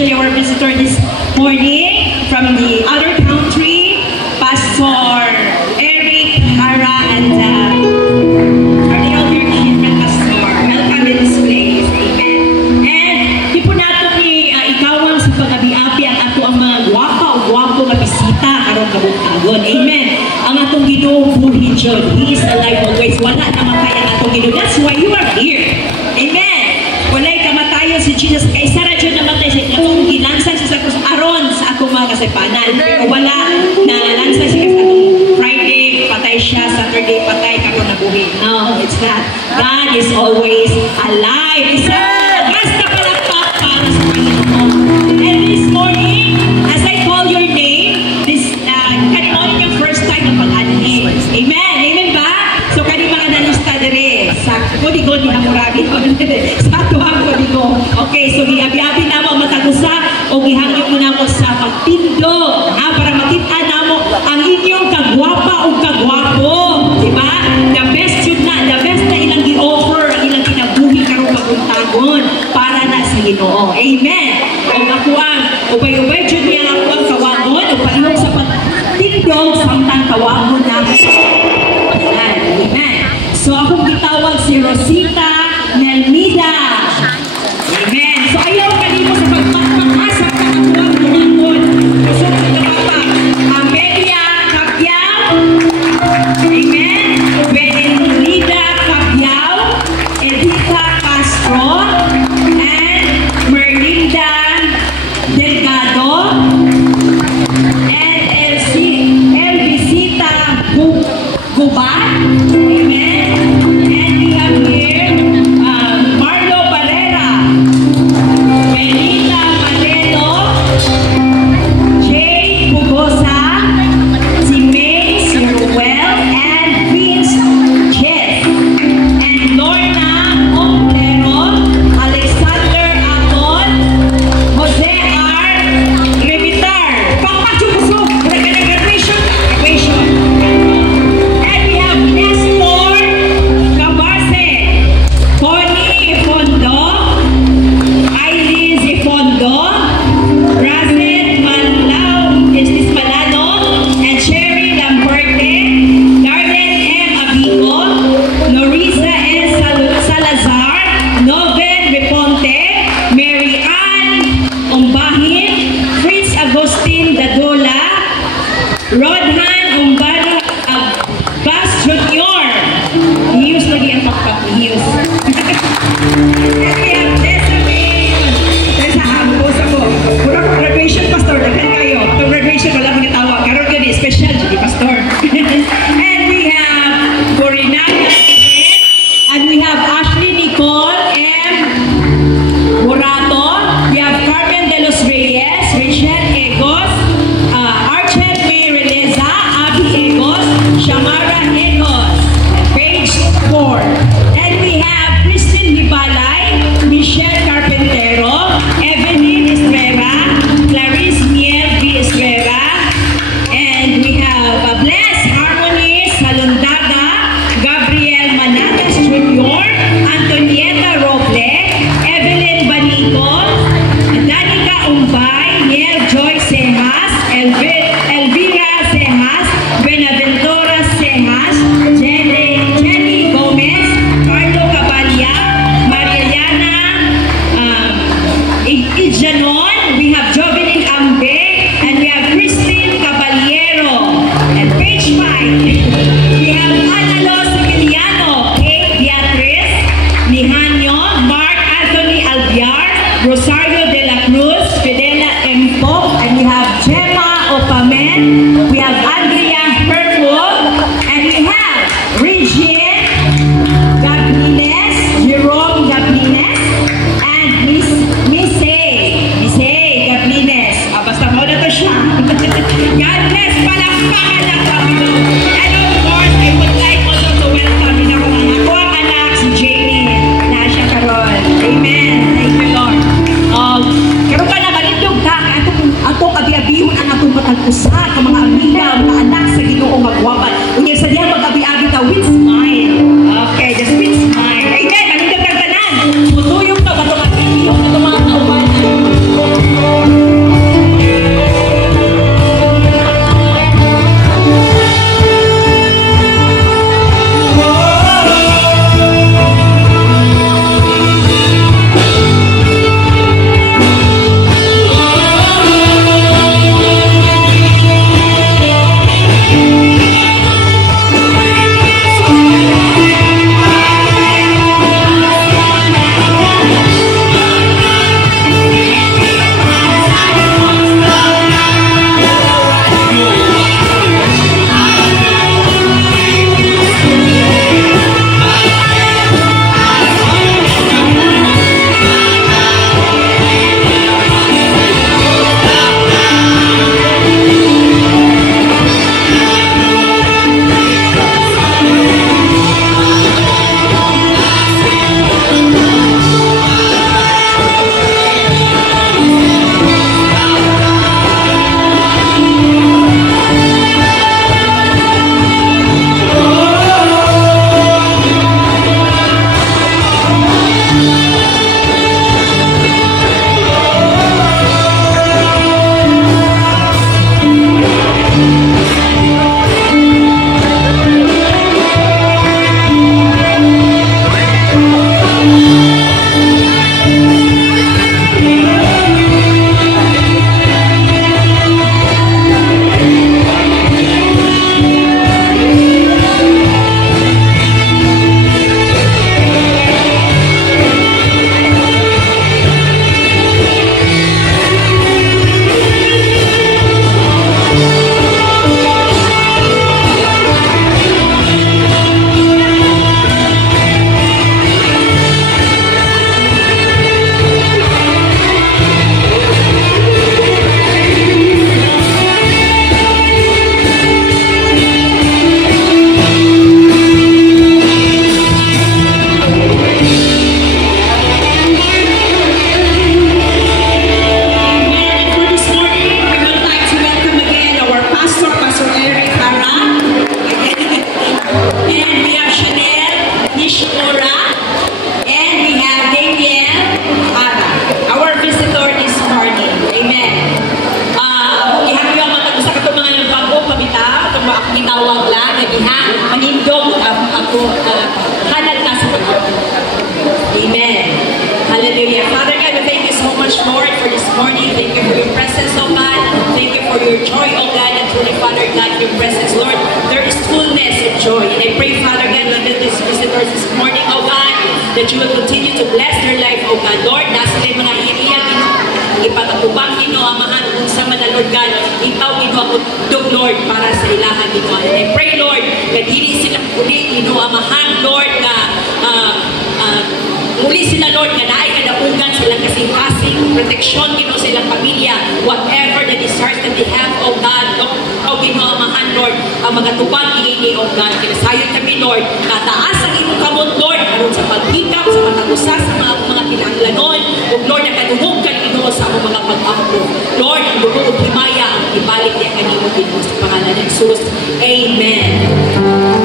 especially our visitor this morning from the other country, Pastor Eric Hara and our elder Children Pastor. Welcome in this place. Amen. And di po nato ni ikawang sa pag-abi-abi ang ato ang mga guwapo nga bisita karong kabutagon. Amen. Ang atong Ginoo buhi jud. He is alive always. Wala namatay ang atong Ginoo. That's why you are here. Amen. Walay kamatayon si Jesus. Kay Sarah jud namatay sa atong gilansan sa krus aron sa atong mga kasaypanan. Pero wala na lansan siya sa atong Friday patay siya, Saturday patay karon nabuhi. No, it's not. God is always alive. Isa basta palakpak para sa Panginoon. And this morning, as I call your name, this kanimon yung first time na pag-anhi. Amen. Amen ba? So kani mga nalista dire sa kodigo ni Hammurabi sa tuwang kodigo. Okay, so giabi-abi na mo matagusa o gihangyo mo na mo sa pagtindog para makita na mo ang inyong kagwapa o kagwapo. Diba? The best yun na. The best na ilang i-offer ang ilang kinabuhi karong paguntagon para na sa Ginoo. Amen. O ako ang ubay-ubay dyan niya ako ang kawagon o palihog sa pagtindog samtang kawagon na amen. So akong gitawag si Rosita Nelmida. Amen. So ayaw kanimo sa pagpapakasa sa katuwang bumangon. So ito pa Amelia Capiao. Amen. Benilida Capiao, Edita Castro, and Merlinda Delgado, and Elvisita Gubat. Amen. And we have here Marlo Barrera, Benita Maleno, Jay Pugosa, si May, si Ruel, and Vince Ches, and Lorna Oplero, Alexander Aton, Jose R. Remitar. Pampachukusok, graduation. And we have Nestor diha manindog ako hanad na sa Amen. Hallelujah. Father God, we thank you so much, Lord, for this morning. Thank you for your presence, oh God. Thank you for your joy, oh God. And truly, Father God, your presence, Lord, there is fullness of joy. And I pray, Father God, even these visitors this morning, oh God, that you will continue to bless their life, oh God. Lord, nasa mga iiyak, ipatutubang Ginoo amahan kung sa man, Lord God, ikaw Ginoo ako Lord para sa ilahan Ginoo. And I pray, Lord, that hindi sila muli Ginoo amahan, Lord, na muli sila, Lord, na naay kadaugan silang kasing-kasing proteksyon Ginoo sa ilang pamilya, whatever the desires that they have, oh God, oh Ginoo amahan, Lord, ang mga tubang ini, oh God, kinasayon kami, Lord, kataas ang imong kamot, Lord, aron sa paghikap, sa patagusa, sa mga kinahanglanon, oh Lord, nakaduhog ka Ginoo sa among mga pag-ampo. Lord, ang buong himaya ang ibalik niya kanimo Ginoo sa pangalan ni Jesus. Amen.